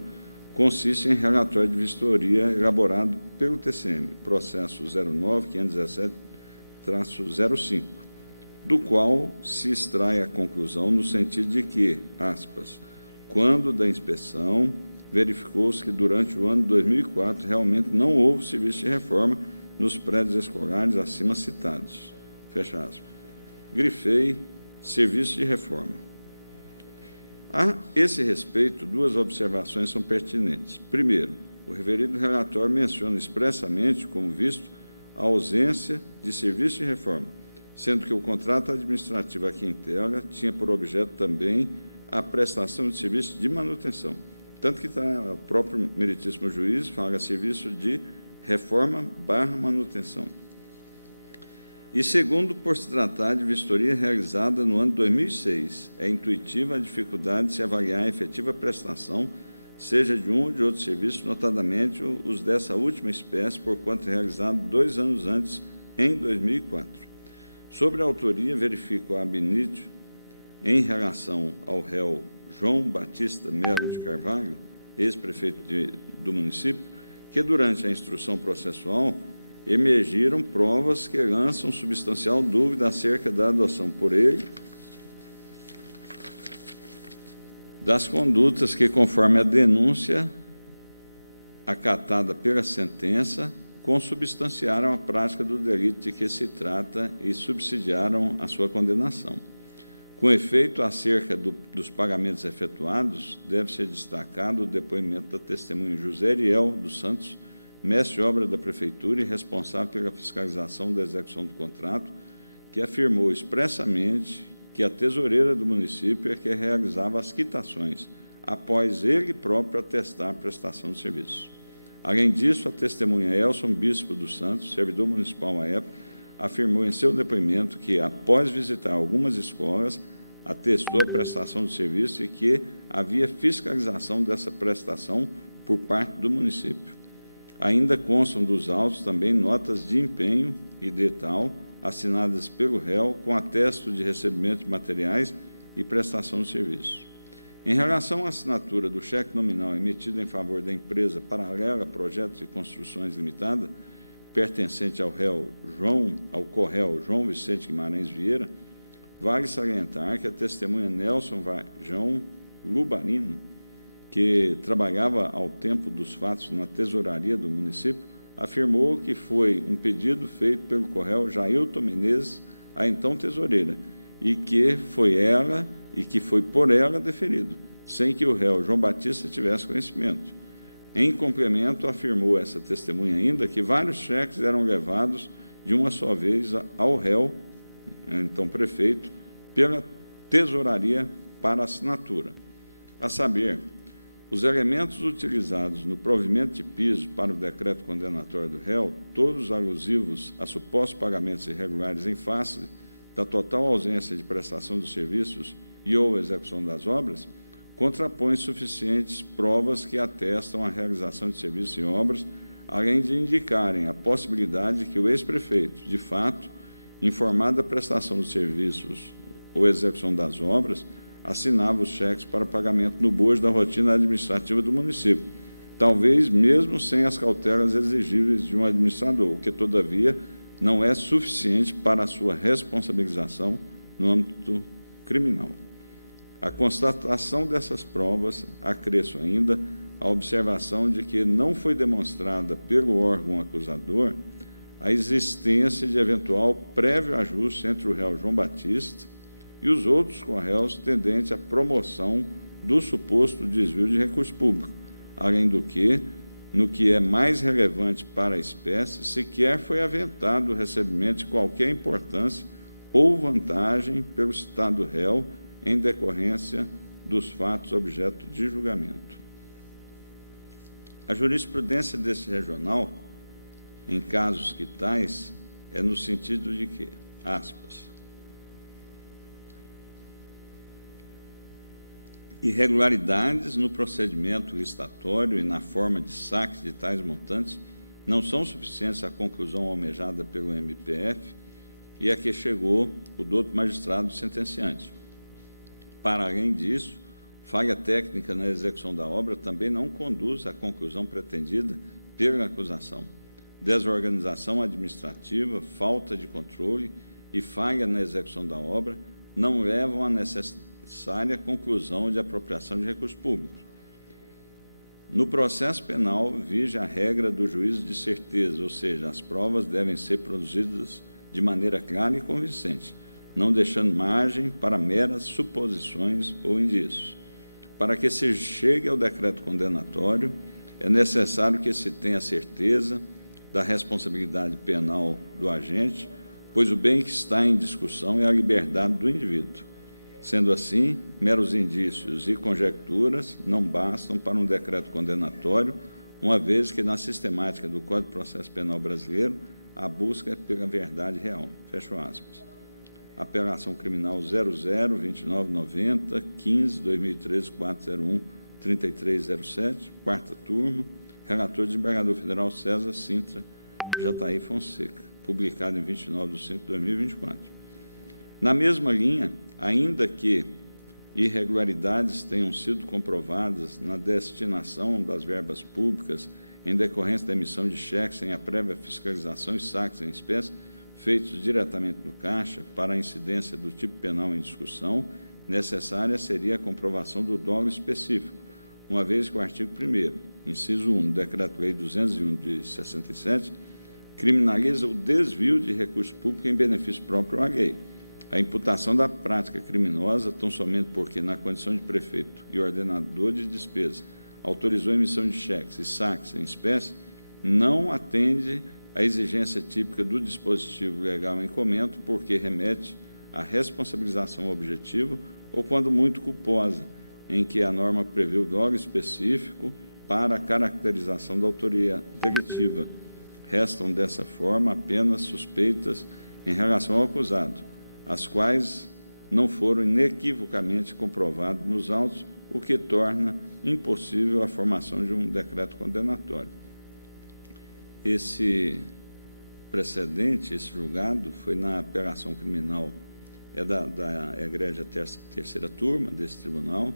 consiste em relatório de vistoria elaborado pelo TCM, processo 09.517-05, do qual se extrai a conclusão no sentido de que, aspas, quando da inspeção, verificou-se que durante o ano de 2004 realmente não houve serviço de reforma nos prédios escolares acima citados. Fecha aspas. Grifei serviço de reforma. A esse respeito, duas observações são pertinentes. Primeiro, o referido relatório menciona expressamente, como visto, a ausência de serviço de reforma, sendo que o contrato administrativo aqui em tela tinha por objeto também a prestação de serviço de manutenção. Tanto que o próprio meritíssimo juiz fala serviço de reforma/manutenção. E segundo, por se tratar de vistoria realizada no ano de 2006, é intuitiva a dificuldade de se avaliar a efetiva prestação, seja de um ou de outro serviço, notadamente os dessa última espécie, porquanto realizado 2 anos antes, em 2004. Sobre a autoria, verifico a ab initio, em relação ao réu João Batista Melo de Carvalho, ex-prefeito do município, que durante a instrução processual emergiram provas que lançam substancial dúvida acerca da adoção por ele das condutas que, conforme a denúncia acatada pela sentença, consubstanciaram a prática do delito de que se trata e subsidiaram a sua condenação. Com efeito, acerca dos pagamentos efetuados, deve ser destacado o depoimento da testemunha José Ariel dos Santos, mestre de obra da Prefeitura e responsável pela fiscalização da execução do contrato, que afirmou expressamente que a tesoureira do município é que realizava as quitações, após ele próprio atestar a prestação de serviços. Além disso, a testemunha Elson Bispo dos Santos, servidor municipal à época, afirmou em seu depoimento que, após visitar algumas escolas, atestou a prestação do serviço e que havia fiscalização dessa prestação por parte do município. Ainda constam dos autos também notas de empenho e de tal, assinadas pelo réu, com atesto de recebimento de materiais e prestação de serviços. Em relação à assinatura do cheque nominal emitido em favor da empresa paralela Projetos e Construções Limitada, pertencente ao co-réu João Vicente Guimarães Vieira, vale salientar que a testemunha Nelson Varjão Lubarino, que trabalhava ao tempo dos fatos na tesouraria do município, afirmou que foi um pedido feito pelo co-réu Jailton Menezes, a então tesoureira, e que foi por ela deferido, sem que o réu João Batista tivesse conhecimento. Em complemento, afirmou essa testemunha ainda que vários cheques eram levados de uma só vez ao réu, então prefeito, pela tesouraria para assinatura. A saber, os elementos utilizados no provimento de piso para o decreto condenatório do réu, todos alusivos a supostos pagamentos irregulares em face da total ausência de prestação dos serviços e ou execução das obras, contrapõem suficientes provas que atestam a realização de serviços e obras, além de indicarem a possibilidade de que o ex-prefeito, de fato, informado da prestação dos serviços ou execução das obras, assinava os cheques para pagamento no bojo da rotina administrativa do município, talvez mesmo sem as cautelas exigíveis de um administrador, o que, todavia, não é suficiente para a sua responsabilização no âmbito criminal. A constatação dessas provas, acresço ainda a observação de que não foi demonstrada pelo órgão acusador a existência de eventual prévio ajuste entre o réu João Batista e os outros co-réus tendente à promoção do suposto desvio de recurso público, além do que, no que é mais relevante para a espécie, sequer foi aventado o recebimento de qualquer importância ou vantagem pelo citado réu em decorrência dos fatos objeto de julgamento. A jurisprudência desse regional, em casos que tais, é no sentido de que, aspas, irregularidades no procedimento licitatório e na forma de saque de tais montantes não são suficientes à conclusão almejada pelo MPF e a que chegou o douto magistrado sentenciante. Para além disso, falha técnica na execução da obra também não conduz à conclusão pretendida pela acusação. Desorganização administrativa, falta de controle e falha na execução da obra não levam à necessária conclusão de apropriação de recursos públicos. No processo penal, vige a regra do juízo de certeza, ou seja, as provas devem ser produzidas de maneira clara e convincente, não deixando margem para meras suposições ou indícios. Para que se chegue ao decreto condenatório, é necessário que se tenha certeza da responsabilidade penal do agente, pois o bem que está em discussão é a liberdade do indivíduo. Sendo assim, meros indícios e conjecturas não bastam para um decreto condenatório, uma vez que, na sistemática do Código de Processo Penal brasileiro, a busca é pela verdade real. Fecho aspas. Apelação criminal 00-2990, 15-2013-401-3307, quarta turma, relator desembargador federal César Sintra Jataí Fonseca, publicado em 29/5/2024. Na mesma linha, ainda que irregularidades tenham sido comprovadas na destinação das verbas públicas em decorrência da emissão de cheques sem a prévia fiscalização e saques em espécie, feitos diretamente no Caixa para a incidência do tipo penal em discussão, necessária seria a comprovação do dolo específico, uma vez que o artigo 1º, inciso 1 do Decreto-Lei 201 de 67, criminaliza o desvio de recurso público em benefício próprio à lei. A imputação da prática criminosa, tão somente porque, na condição de prefeito e ordenador de despesa, autorizou a emissão de cheques e saques em espécie, não atende a exigência típica do dispositivo legal em comento, porque remete à responsabilização objetiva ou, quando muito culposa, em que a norma prevê o dolo específico para a caracterização da autoria delitiva. Restam, dessa forma, apenas suspeitas em relação ao acusado, as quais não foram inequivocamente comprovadas nos autos, o que torna impossível a formação de um decreto condenatório. Esse precedente, esse julgado, foi na apelação criminal, da egrégia terceira turma desse tribunal,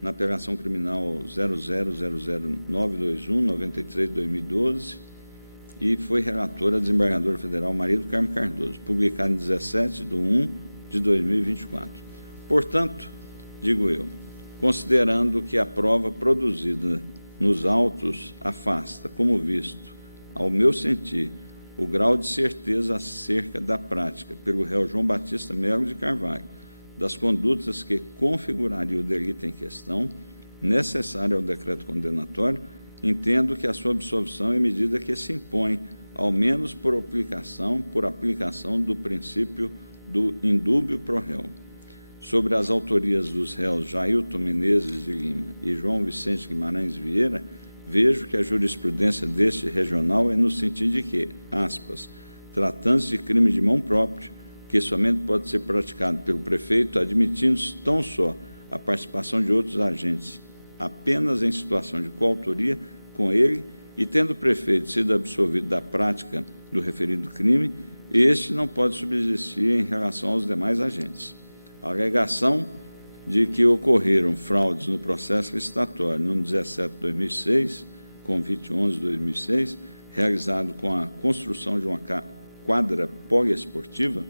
na apelação criminal 000921-93/2012, e foi relatora a desembargadora federal Maria do Carmo Cardoso, publicado em 17/1/2024. Portanto, digo eu, considerando que a prova produzida nos autos afasta, como visto, ao meu sentir, o grau de certeza acerca da prática pelo réu João Batista Melo de Carvalho, das condutas que configurariam o delito em questão, necessário ao decreto condenatório, entendo que a sua absolvição é medida que se impõe, ao menos por aplicação do princípio do indúbio pro réu. Sobre as autorias dos réus Jailton Menezes de Lima e João Vicente Guimarães Vieira, vejo que a jurisprudência deste regional é no sentido de que, aspas, tratando-se de crime de mão própria, que somente pode ser praticado pelo prefeito, admitindo-se tão só a participação de outros agentes, apenas em situação de coautoria com ele, e tendo o prefeito sido absolvido da prática do referido crime, este não pode subsistir em relação aos demais agentes. A alegação de que ocorreram fraudes no processo licitatório número 17/2006, convite 11/2006, realizado com a construção de uma quadra poliesportiva,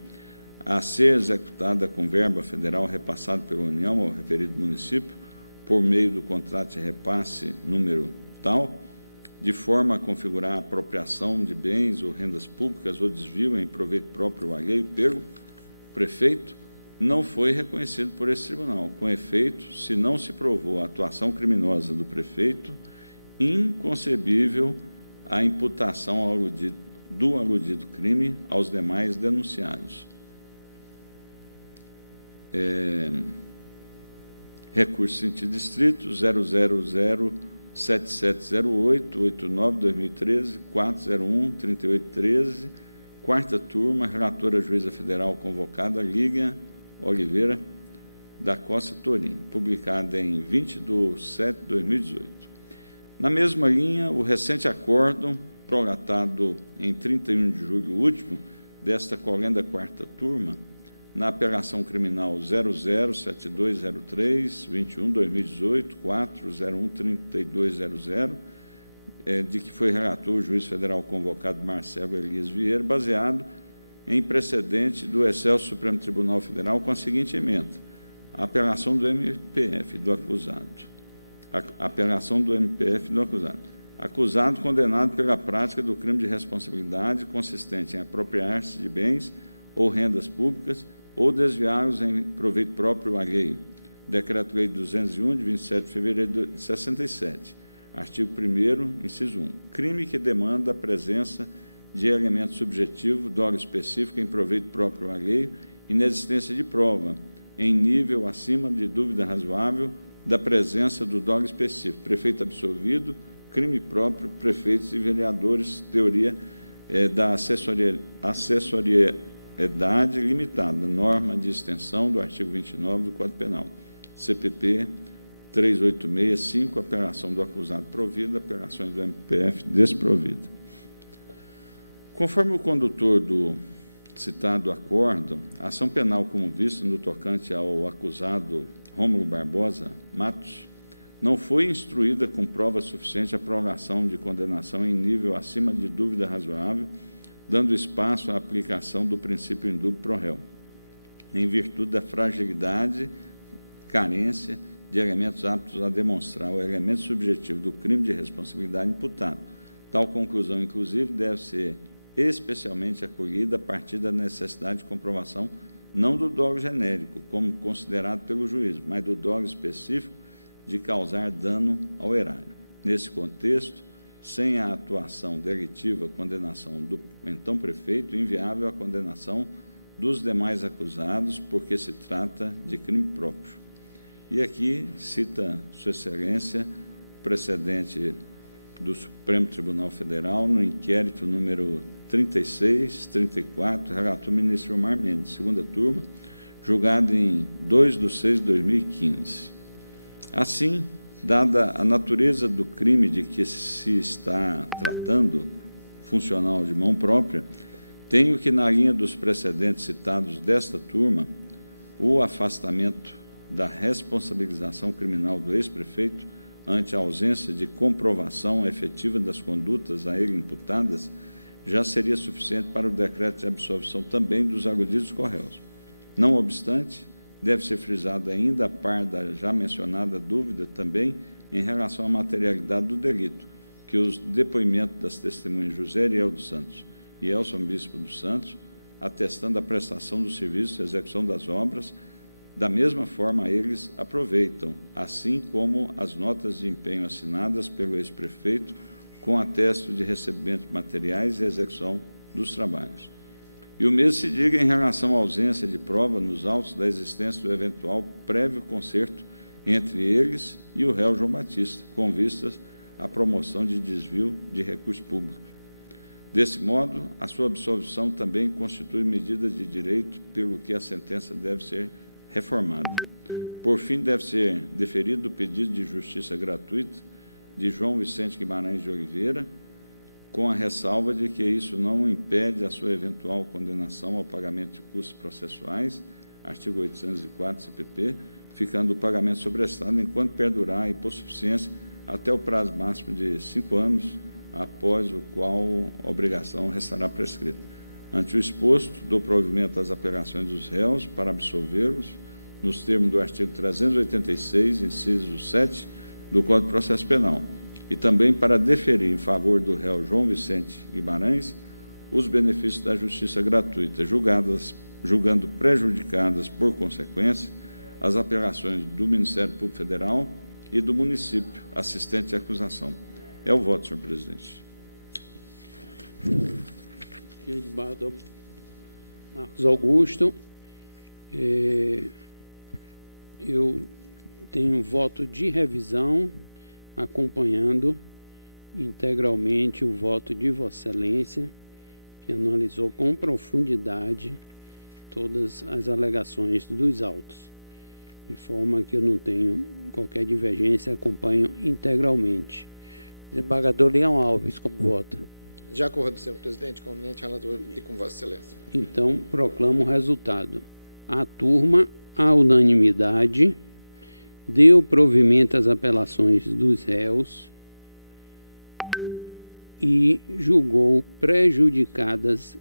a ser executada com verba federal repassada pela União ao referido município, por meio do contrato de repasse número tal, de forma a configurar a apropriação de bens ou rendas públicas ou desvio em proveito próprio ou alheio pelo prefeito, não foi reconhecido por esse tribunal. Com efeito, se não se provou a atuação criminosa do prefeito, inconcebível a imputação do aludido crime aos demais denunciados. Recurso sentido estrito 000770889/2013, 401-3813, quarta turma, relatora juíza federal convocada Lígia Oliveira da Costa Torim, publicada em 20/7/2018. Na mesma linha, o recente acórdão, prolatado em 31 de julho último, desta colenda quarta turma, na apelação criminal 007203-21/2018, 401-3200, de que foi relator o juiz federal convocado Marcelo Elias Vieira, baseado em precedente do Excelso Supremo Tribunal Federal, com a seguinte emenda: a apelação do MPF do acusado. Apelação do MPF do acusado. Acusado condenado pela prática do crime de responsabilidade consistente em apropriar-se de bens ou rendas públicas ou desviá-los em proveito próprio ou alheio. Decreto-Lei 201, de 27 de fevereiro de 67. Artigo 1º, inciso 1. Crime que demanda a presença de elemento subjetivo, dolo específico em proveito próprio ou alheio, inexistência de prova, em nível acima de dúvida razoável, da presença do dolo específico. Prefeito absolvido, crime próprio, prefeitos e vereadores, teoria da assessoriedade limitada, norma de extensão do artigo 29 do Código Penal. CPP 3865, apelação do acusado provida, apelações do MPF desprovida. Conforme o condutor do citado acórdão, a ação penal como vista no tocante ao acusado Rômulo Barbosa Matos não foi instruída com prova suficiente a prorrogação de condenação em nível acima de dúvida razoável, dando espaço à aplicação do princípio indúbio pro réu, em virtude da fragilidade, carência de elementos aptos a demonstrar o elemento subjetivo do crime de responsabilidade imputado. Tal conclusão, inclusive, deve ser especialmente acolhida a partir da necessidade de comprovação não do dolo genérico, como considerado pelo juiz, mas do dolo específico de causar dano ao erário. Nesse contexto, sem a atuação delitiva, condenação do então prefeito, inviável a condenação dos demais acusados, porque se trata de crime próprio. E aqui cita Sua Excelência precedente do Supremo Tribunal Federal no inquérito número 3634, relator ministro Gilmar Mendes, segunda turma, julgado em 2/6/2015. Assim, dada a natureza do crime de que se está tratando, funcional de mão própria, tenho que, na linha dos precedentes citados desta turma, o afastamento da responsabilização criminal do ex-prefeito ante a ausência de comprovação efetiva das condutas a ele imputadas já seria suficiente para o decreto de absolvição também dos arguidos corréus. Não obstante, deve ser frisada ainda, a par da já mencionada dúvida também em relação à materialidade do delito, que os depoimentos das testemunhas José Ariel dos Santos e Elson Bispo dos Santos, atestando a prestação do serviço e execução das obras, da mesma forma eles aproveitam, assim como as notas de empenho assinadas pelo ex-prefeito com atesto de recebimento de materiais e execução dos trabalhos. E o mesmo se diga em relação à ausência de prova nos autos da existência do eventual prévio concerto entre eles e o réu João Batista, com vistas à promoção de desvio de recursos públicos. Desse modo, a sua absolvição também constitui medida de direito, pelo que a sentença deve ser reformada. Por fim, deve ser deferido o pedido de justiça gratuita de João Vicente Guimarães de Oliveira, com a ressalva de que isso não impede a sua eventual condenação ao pagamento de custos processuais, artigo 804 CPP, ficando o pagamento sobrestado enquanto perdurar a hipossuficiência até o prazo máximo de 5 anos, após o qual a obrigação restará prescrita. Ante o exposto, dou provimento às apelações dos réus para absolvê-los, nos termos do artigo 386, inciso 7, do Código de Processo Penal, e também para deferir em favor do réu João Vicente Guimarães os benefícios da justiça gratuita, julgando prejudicadas, por consequência, as apelações do Ministério Público Federal e do município assistente à acusação. É o voto, senhor presidente. Marcos Augusto. Eu tenho voto de revisão, acompanhando integralmente o voto de Vossa Excelência, que analisou com profundidade todas as alegações dos autos, de forma que eu não tenho qualquer divergência, acompanho integralmente. Desembargador Leão Alves, como vota? De acordo, senhor presidente, com o eminente relator e com Vossa Excelência. Então, proclamo o resultado. A turma, à unanimidade, deu provimento às apelações dos réus e julgou prejudicadas